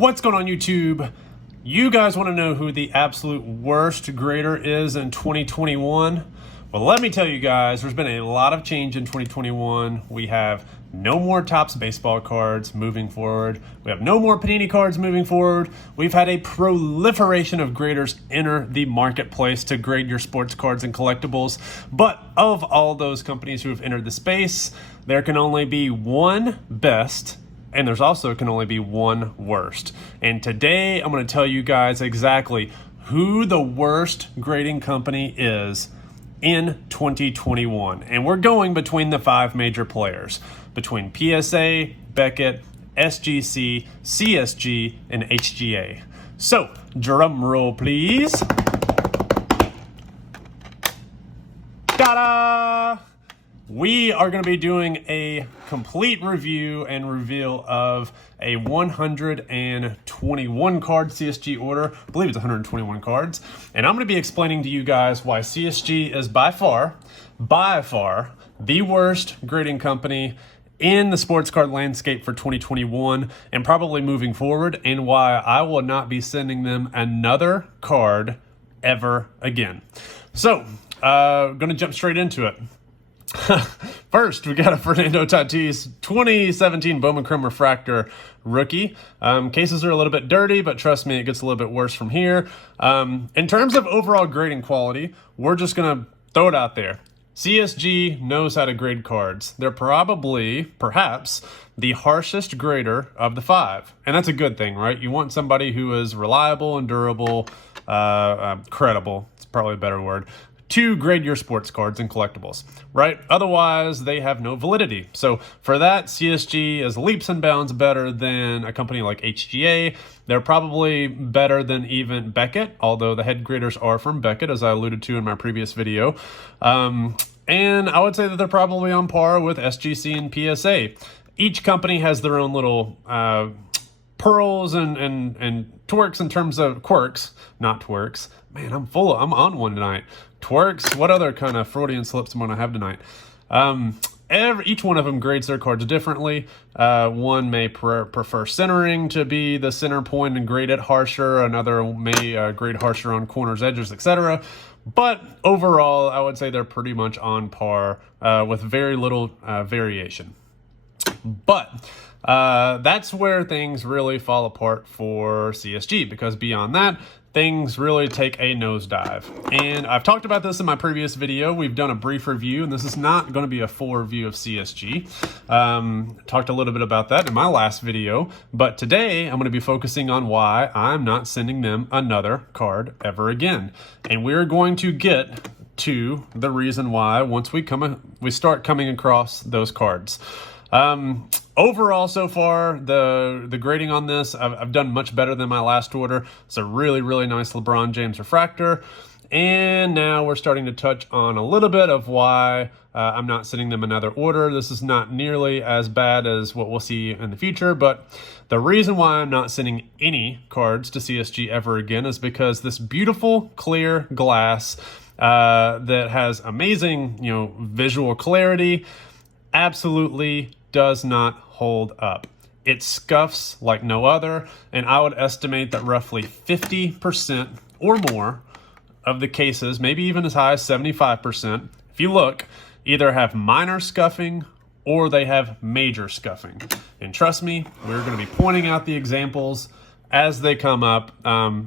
What's going on YouTube? You guys want to know who the absolute worst grader is in 2021? Well, let me tell you guys, there's been a lot of change in 2021. We have no more Topps baseball cards moving forward. We have no more Panini cards moving forward. We've had a proliferation of graders enter the marketplace to grade your sports cards and collectibles. But of all those companies who have entered the space, there can only be one best, and there's also can only be one worst. And today I'm going to tell you guys exactly who the worst grading company is in 2021. And we're going between the five major players, between PSA, Beckett, SGC, CSG, and HGA. So, drum roll please. Ta-da! We are going to be doing a complete review and reveal of a 121 card CSG order. I believe it's 121 cards. And I'm going to be explaining to you guys why CSG is by far, the worst grading company in the sports card landscape for 2021 and probably moving forward, and why I will not be sending them another card ever again. So, going to jump straight into it. First, we got a Fernando Tatis 2017 Bowman Chrome Refractor rookie. Cases are a little bit dirty, but trust me, it gets a little bit worse from here. In terms of overall grading quality, we're just going to throw it out there. CSG knows how to grade cards. They're perhaps, the harshest grader of the five. And that's a good thing, right? You want somebody who is reliable and durable, credible, it's probably a better word, to grade your sports cards and collectibles, right? Otherwise, they have no validity. So for that, CSG is leaps and bounds better than a company like HGA. They're probably better than even Beckett, although the head graders are from Beckett, as I alluded to in my previous video. And I would say that they're probably on par with SGC and PSA. Each company has their own little pearls and twerks in terms of quirks, not twerks. Man, I'm on one tonight. Twerks, what other kind of Freudian slips am I going to have tonight? Each one of them grades their cards differently. One may prefer centering to be the center point and grade it harsher. Another may grade harsher on corners, edges, etc. But overall, I would say they're pretty much on par with very little variation. But that's where things really fall apart for CSG, because beyond that, things really take a nosedive. And I've talked about this in my previous video. We've done a brief review, and this is not going to be a full review of CSG. Talked a little bit about that in my last video, but today I'm going to be focusing on why I'm not sending them another card ever again. And we're going to get to the reason why once we start coming across those cards. Overall, so far, the grading on this, I've done much better than my last order. It's a really, really nice LeBron James refractor. And now we're starting to touch on a little bit of why I'm not sending them another order. This is not nearly as bad as what we'll see in the future, but the reason why I'm not sending any cards to CSG ever again is because this beautiful, clear glass that has amazing, visual clarity absolutely does not hold up. It scuffs like no other, and I would estimate that roughly 50% or more of the cases, maybe even as high as 75%, if you look, either have minor scuffing or they have major scuffing. And trust me, we're going to be pointing out the examples as they come up.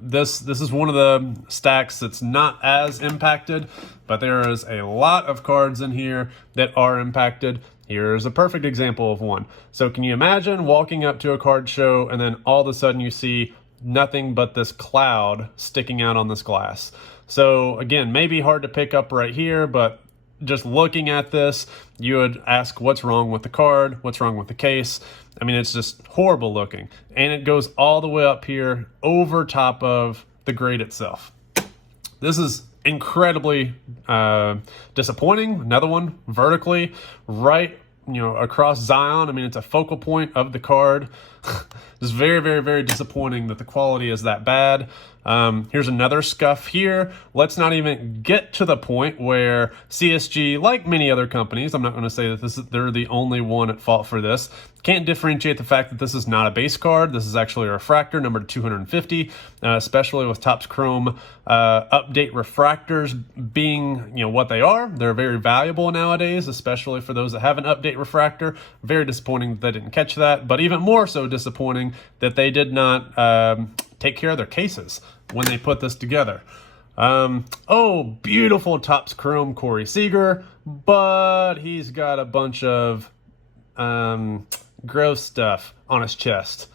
This is one of the stacks that's not as impacted, but there is a lot of cards in here that are impacted. Here's a perfect example of one. So can you imagine walking up to a card show and then all of a sudden you see nothing but this cloud sticking out on this glass? So again, maybe hard to pick up right here, but just looking at this, you would ask what's wrong with the card, what's wrong with the case. I mean, it's just horrible looking. And it goes all the way up here over top of the grade itself. This is incredibly disappointing. Another one vertically right across Zion. I mean, it's a focal point of the card. It's very, very, very disappointing that the quality is that bad. Here's another scuff here. Let's not even get to the point where CSG, like many other companies, I'm not going to say that they're the only one at fault for this, can't differentiate the fact that this is not a base card. This is actually a refractor, number 250, especially with Topps Chrome update refractors being, what they are. They're very valuable nowadays, especially for those that have an update refractor. Very disappointing that they didn't catch that, but even more so disappointing that they did not take care of their cases when they put this together. Oh, beautiful Topps Chrome Corey Seager, but he's got a bunch of gross stuff on his chest.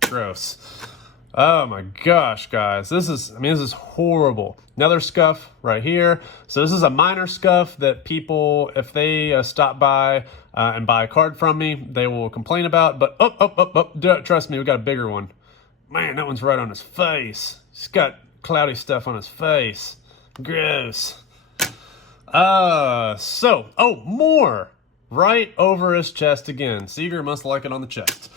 Gross. Oh my gosh, guys, this is horrible. Another scuff right here. So this is a minor scuff that people, if they stop by and buy a card from me, they will complain about. But trust me, we got a bigger one. Man, that one's right on his face. He's got cloudy stuff on his face. Gross. More right over his chest again. Seager must like it on the chest.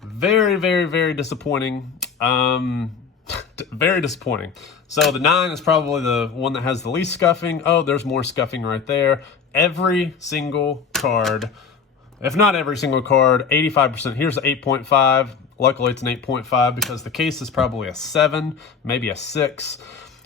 Very, very, very disappointing. Very disappointing. So the 9 is probably the one that has the least scuffing. Oh, there's more scuffing right there. Every single card, if not every single card, 85%. Here's the 8.5. Luckily, it's an 8.5 because the case is probably a 7, maybe a 6.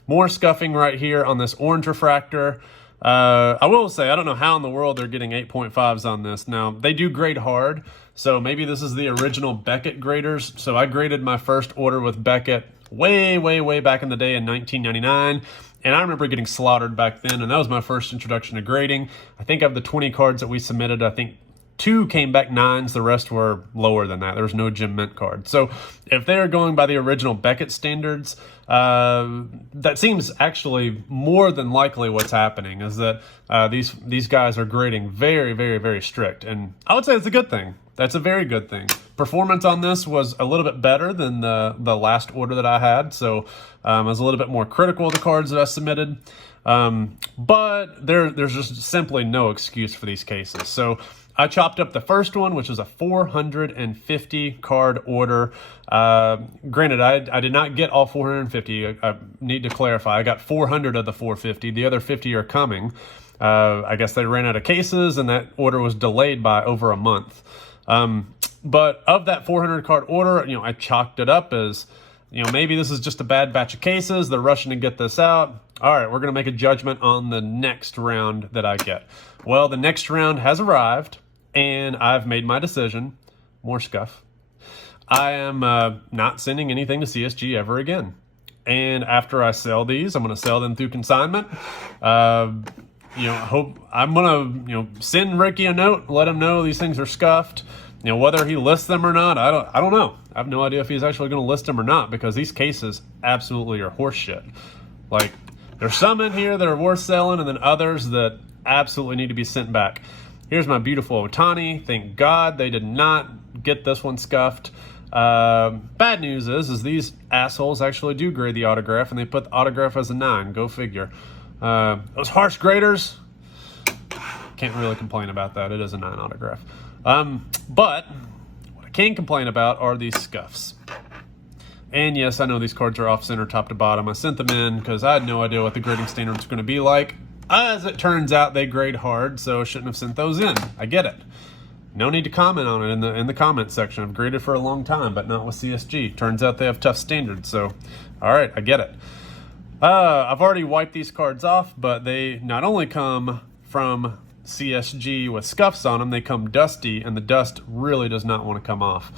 More scuffing right here on this orange refractor. I will say, I don't know how in the world they're getting 8.5s on this. Now, they do grade hard, so maybe this is the original Beckett graders. So I graded my first order with Beckett way, way, way back in the day in 1999. And I remember getting slaughtered back then, and that was my first introduction to grading. I think of the 20 cards that we submitted, I think 2 came back 9s, the rest were lower than that. There was no Gem Mint card. So if they're going by the original Beckett standards, that seems actually more than likely what's happening is that these guys are grading very, very, very strict. And I would say it's a good thing. That's a very good thing. Performance on this was a little bit better than the last order that I had. So I was a little bit more critical of the cards that I submitted. But there's just simply no excuse for these cases. So I chopped up the first one, which is a 450 card order. Granted, I did not get all 450. I need to clarify. I got 400 of the 450. The other 50 are coming. I guess they ran out of cases, and that order was delayed by over a month. But of that 400 card order, I chalked it up as, maybe this is just a bad batch of cases. They're rushing to get this out. All right, we're going to make a judgment on the next round that I get. Well, the next round has arrived, and I've made my decision. More scuff. I am not sending anything to CSG ever again. And after I sell these, I'm going to sell them through consignment. Hope I'm going to send Ricky a note, let him know these things are scuffed. Whether he lists them or not, I don't know. I have no idea if he's actually going to list them or not, because these cases absolutely are horse shit. Like, there's some in here that are worth selling, and then others that absolutely need to be sent back. Here's my beautiful Otani. Thank God they did not get this one scuffed. Bad news is these assholes actually do grade the autograph, and they put the autograph as a 9. Go figure. Those harsh graders, can't really complain about that. It is a 9 autograph. But what I can complain about are these scuffs. And yes, I know these cards are off center top to bottom. I sent them in because I had no idea what the grading standard was going to be like. As it turns out, they grade hard, so I shouldn't have sent those in. I get it. No need to comment on it in the comment section. I've graded for a long time, but not with CSG. Turns out they have tough standards, so all right, I get it. I've already wiped these cards off, but they not only come from CSG with scuffs on them, they come dusty, and the dust really does not want to come off.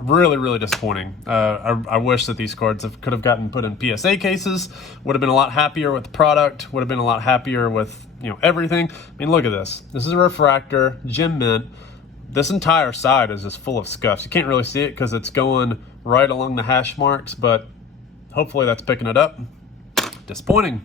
Really, really disappointing. I wish that these cards could have gotten put in PSA cases. Would have been a lot happier with the product. Would have been a lot happier with everything. I mean, look at this. This is a refractor, Gem Mint. This entire side is just full of scuffs. You can't really see it because it's going right along the hash marks, but hopefully that's picking it up. Disappointing.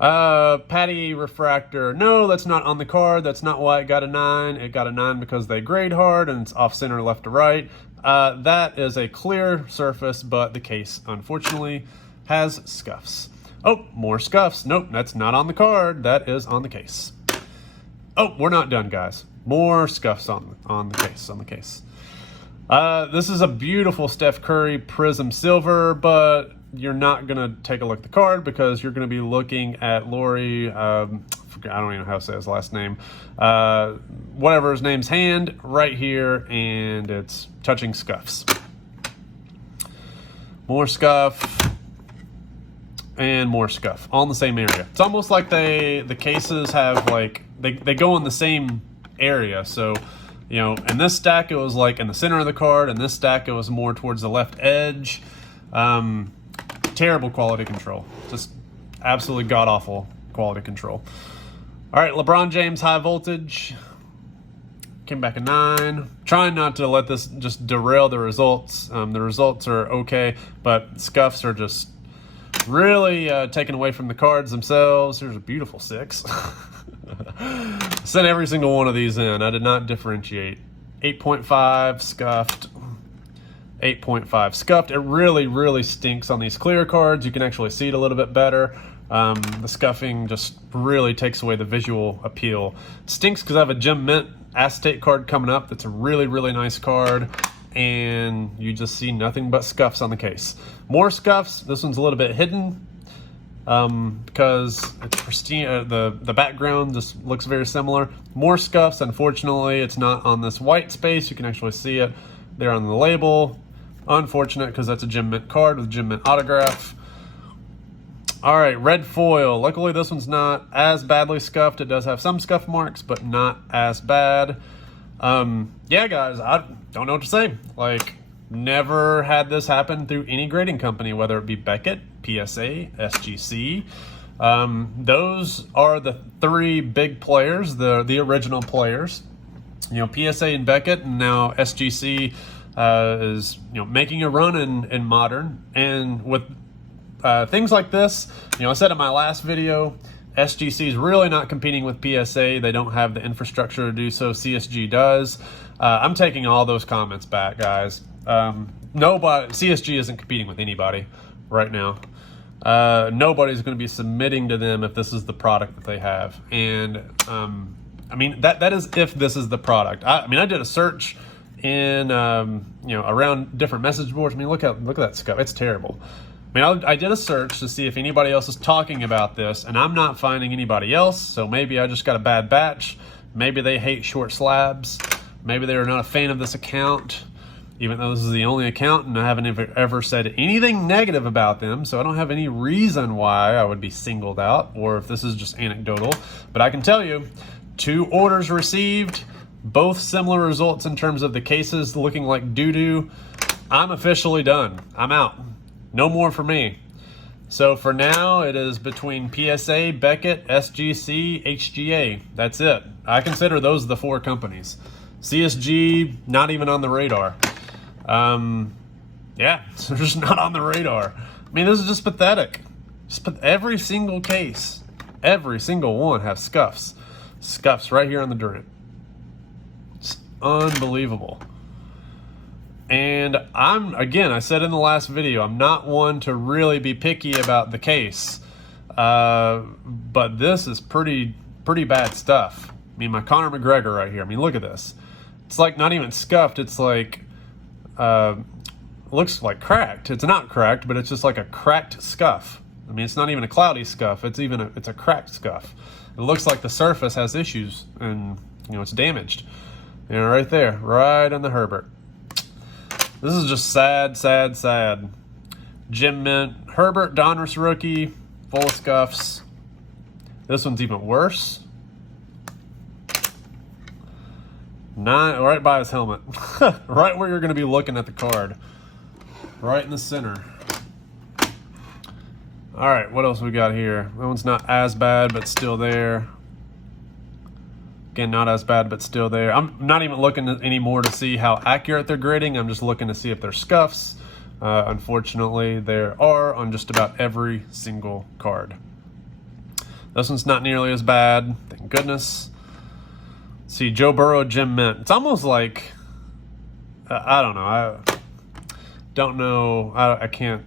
Patty refractor. No, that's not on the card. That's not why it got a 9. It got a 9 because they grade hard and it's off center left to right. That is a clear surface, but the case, unfortunately, has scuffs. Oh, more scuffs. Nope, that's not on the card. That is on the case. Oh, we're not done, guys. More scuffs on the case. This is a beautiful Steph Curry Prism Silver, but you're not going to take a look at the card because you're going to be looking at Lori, I don't even know how to say his last name, whatever his name's hand right here, and it's touching scuffs. More scuff and more scuff all in the same area. It's almost like the cases have like, they go in the same area. So, you know, in this stack, it was like in the center of the card. In this stack, it was more towards the left edge. Terrible quality control. Just absolutely god-awful quality control. All right, LeBron James high voltage. Came back a 9. Trying not to let this just derail the results. The results are okay, but scuffs are just really taken away from the cards themselves. Here's a beautiful 6. Sent every single one of these in. I did not differentiate. 8.5 scuffed. 8.5 scuffed. It really, really stinks on these clear cards. You can actually see it a little bit better. The scuffing just really takes away the visual appeal. Stinks because I have a Gem Mint acetate card coming up that's a really, really nice card, and you just see nothing but scuffs on the case. More scuffs. This one's a little bit hidden because it's pristine. The background just looks very similar. More scuffs. Unfortunately, it's not on this white space. You can actually see it there on the label. Unfortunate because that's a Gem Mint card with Gem Mint autograph. All right, red foil. Luckily, this one's not as badly scuffed. It does have some scuff marks, but not as bad. Yeah, guys, I don't know what to say. Like, never had this happen through any grading company, whether it be Beckett, PSA, SGC. Those are the 3 big players, the original players. You know, PSA and Beckett, and now SGC is, you know, making a run in modern. And with things like this, you know, I said in my last video, SGC is really not competing with PSA. They don't have the infrastructure to do so. CSG does. I'm taking all those comments back, guys. CSG isn't competing with anybody right now. Nobody's going to be submitting to them if this is the product that they have. And I mean, that is if this is the product. I mean, I did a search in you know, around different message boards. I mean, look at that scuff. It's terrible. I mean, I did a search to see if anybody else is talking about this, and I'm not finding anybody else, so maybe I just got a bad batch. Maybe they hate SHORTSLABS. Maybe they're not a fan of this account, even though this is the only account, and I haven't ever said anything negative about them, so I don't have any reason why I would be singled out, or if this is just anecdotal. But I can tell you, 2 orders received, both similar results in terms of the cases looking like doo-doo. I'm officially done. I'm out. No more for me. So for now, it is between PSA, Beckett, SGC, HGA. That's it. I consider those the 4 companies. CSG, not even on the radar. Yeah, they're just not on the radar. I mean, this is just pathetic. Every single case, every single one have scuffs. Scuffs right here on the drip. It's unbelievable. And again, I said in the last video, I'm not one to really be picky about the case. But this is pretty bad stuff. I mean, my Conor McGregor right here. I mean, look at this. It's like not even scuffed. It's like, looks like cracked. It's not cracked, but it's just like a cracked scuff. I mean, it's not even a cloudy scuff. It's a cracked scuff. It looks like the surface has issues and, you know, it's damaged. You know, right there, right on the Herbert. This is just sad, sad, sad. Gem Mint, Herbert, Donruss rookie, full of scuffs. This one's even worse. Right by his helmet. Right where you're going to be looking at the card. Right in the center. All right, what else we got here? That one's not as bad, but still there. Again, not as bad, but still there. I'm not even looking anymore to see how accurate they're grading. I'm just looking to see if there's scuffs. Unfortunately, there are on just about every single card. This one's not nearly as bad, thank goodness. See, Joe Burrow, Gem Mint. It's almost like, I don't know. I can't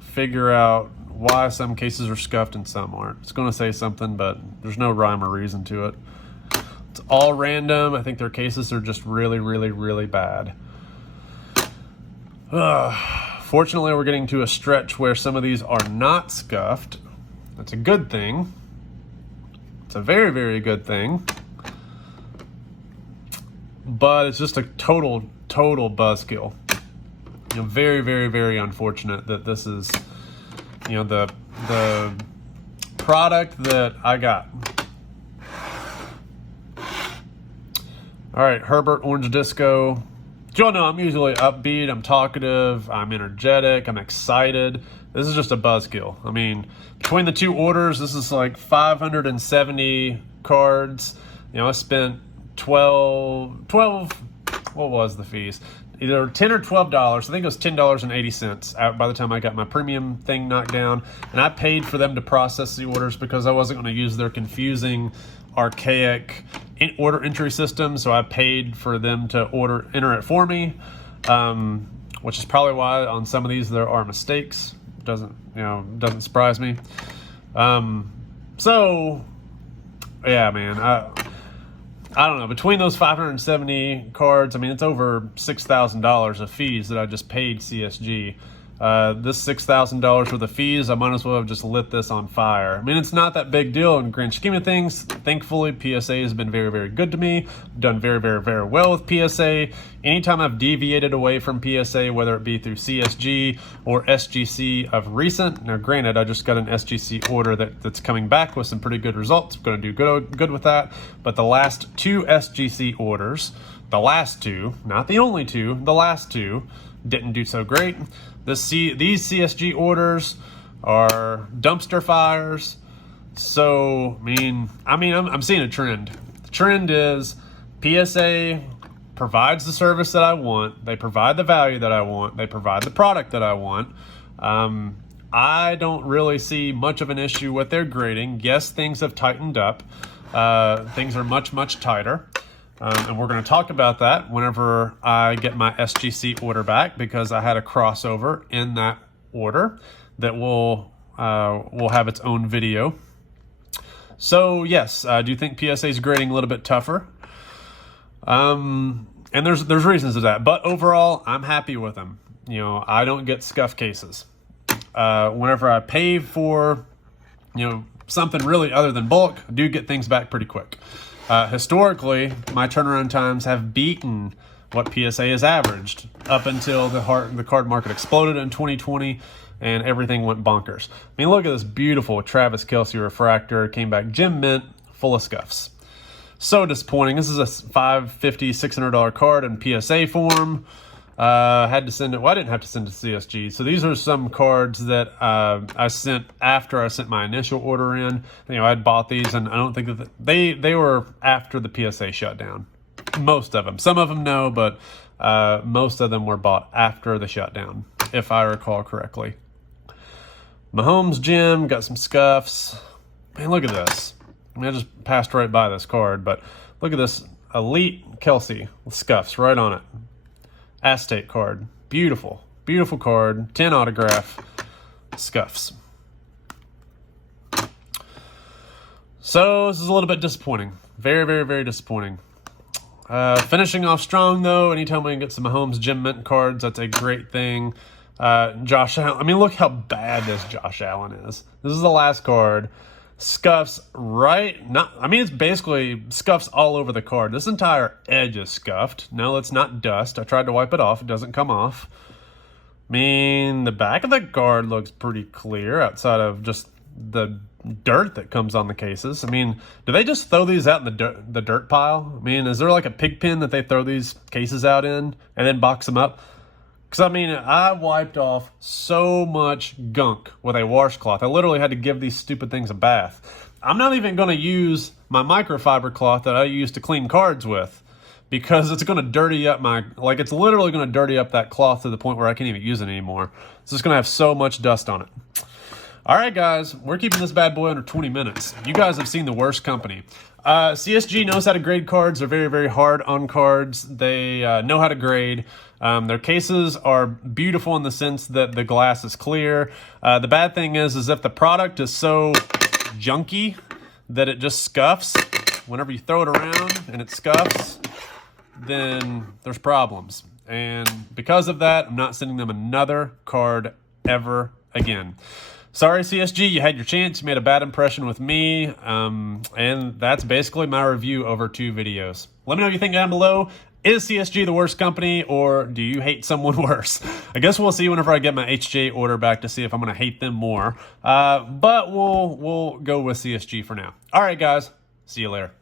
figure out why some cases are scuffed and some aren't. It's going to say something, but there's no rhyme or reason to it. It's all random. I think their cases are just really, really, really bad. Fortunately, we're getting to a stretch where some of these are not scuffed. That's a good thing. It's a very, very good thing. But it's just a total buzzkill. You know, very, very, very unfortunate that this is, you know, the product that I got. All right, Herbert Orange Disco. Y'all know I'm usually upbeat, I'm talkative, I'm energetic, I'm excited. This is just a buzzkill. I mean, between the two orders, this is like 570 cards. You know, I spent 12, what was the fees? Either $10 or $12. I think it was $10.80 by the time I got my premium thing knocked down. And I paid for them to process the orders because I wasn't going to use their confusing, archaic order entry system. So I paid for them to enter it for me, which is probably why on some of these there are mistakes. Doesn't surprise me. So yeah, man, I don't know. Between those 570 cards, I mean, it's over $6,000 of fees that I just paid CSG. This $6,000 worth of fees, I might as well have just lit this on fire. I mean, it's not that big deal in the grand scheme of things. Thankfully, PSA has been very, very good to me. Done very, very, very well with PSA. Anytime I've deviated away from PSA, whether it be through CSG or SGC of recent, now granted, I just got an SGC order that's coming back with some pretty good results. I'm going to do good with that. But the last two SGC orders, the last two, not the only two, the last two, didn't do so great. These CSG orders are dumpster fires. So, I'm seeing a trend. The trend is PSA provides the service that I want. They provide the value that I want. They provide the product that I want. I don't really see much of an issue with their grading. Yes, things have tightened up. Things are much, much tighter. And we're going to talk about that whenever I get my SGC order back, because I had a crossover in that order that will have its own video. So yes, I do think PSA is grading a little bit tougher. And there's reasons to that, but overall, I'm happy with them. You know, I don't get scuff cases. Whenever I pay for, something really other than bulk, I do get things back pretty quick. Historically, my turnaround times have beaten what PSA has averaged up until the card market exploded in 2020 and everything went bonkers. I mean, look at this beautiful Travis Kelce refractor. Came back gem mint, full of scuffs. So disappointing. This is a $550, $600 card in PSA form. Had to send it. Well, I didn't have to send it to CSG. So these are some cards that I sent after I sent my initial order in. I had bought these, and I don't think that they were after the PSA shutdown. Most of them. Some of them no, but most of them were bought after the shutdown, if I recall correctly. Mahomes gem, got some scuffs. Man, look at this. I just passed right by this card, but look at this Elite Kelce with scuffs right on it. Aztec card. Beautiful. Beautiful card. 10 autograph. Scuffs. So this is a little bit disappointing. Very, very, very disappointing. Finishing off strong, though. Anytime we can get some Mahomes Gem Mint cards, that's a great thing. Josh Allen. I mean, look how bad this Josh Allen is. This is the last card. Scuffs it's basically scuffs all over the card. This entire edge is scuffed. No, it's not dust. I tried to wipe it off. It doesn't come off. I mean, the back of the card looks pretty clear outside of just the dirt that comes on the cases. I mean, do they just throw these out in the dirt pile? I mean, is there like a pig pen that they throw these cases out in and then box them up? Because, I wiped off so much gunk with a washcloth. I literally had to give these stupid things a bath. I'm not even going to use my microfiber cloth that I use to clean cards with, because it's going to dirty up it's literally going to dirty up that cloth to the point where I can't even use it anymore. It's just going to have so much dust on it. All right, guys, we're keeping this bad boy under 20 minutes. You guys have seen the worst company. CSG knows how to grade cards. They're very, very hard on cards. They know how to grade. Their cases are beautiful in the sense that the glass is clear. The bad thing is if the product is so junky that it just scuffs, whenever you throw it around and it scuffs, then there's problems. And because of that, I'm not sending them another card ever again. Sorry, CSG, you had your chance. You made a bad impression with me. And that's basically my review over 2 videos. Let me know what you think down below. Is CSG the worst company, or do you hate someone worse? I guess we'll see whenever I get my HGA order back to see if I'm going to hate them more. But we'll go with CSG for now. All right, guys. See you later.